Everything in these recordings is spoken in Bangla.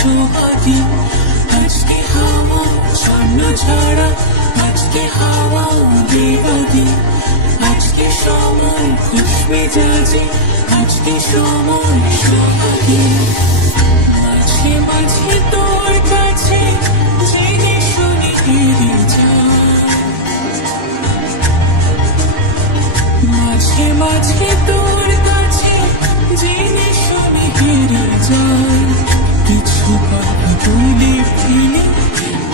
সোহাগী আজকে হাওয়া, স্বর্ণ ছাড়া আজকে হাওয়া বিরোধী। আজকে সময় খুশমি যাচ্ছে আজকে সময় সোহাগী। মাঝে মাঝে তোর কাছে জেনে শুনে হেরে যায়। মাঝে মাঝে তোর কাছে জেনে শুনে হেরে যায়। তুলে ফেলে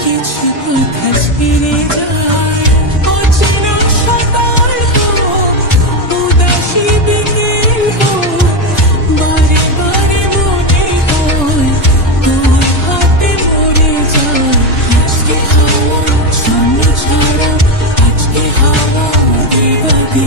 কিছু কথা ছেড়ে যায় অচেনা সকাল উদাসী বিকেল বারে বারে মনে হয় তোর হাতে মরে যায় আজকে হাওয়া শূন্য ছাড়া আজকে হাওয়া দেবাদি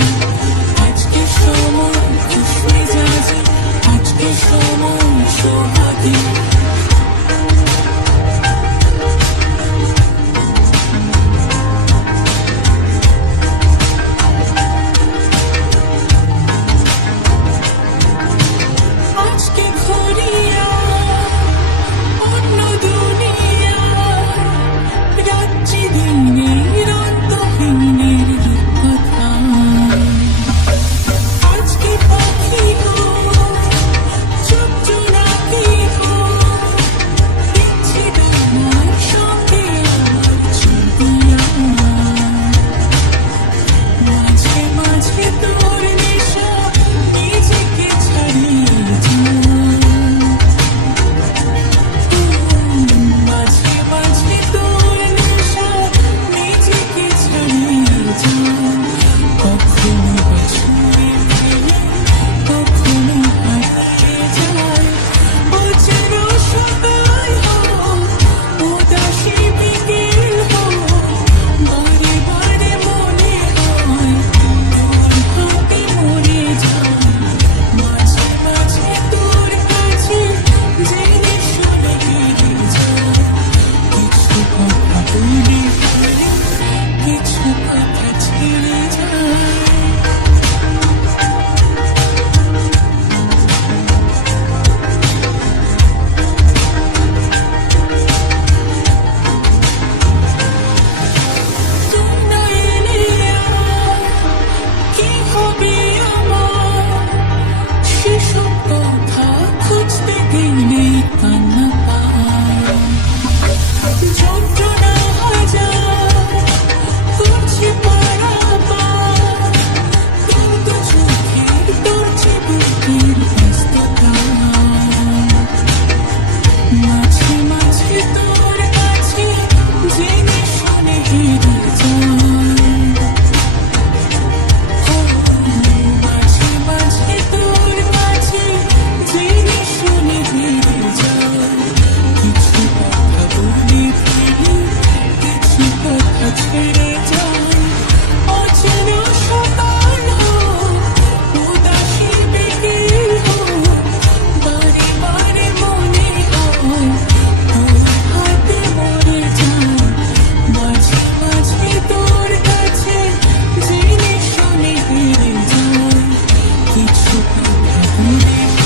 ব্যস্ততা মাঝে মাঝে তোর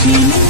listening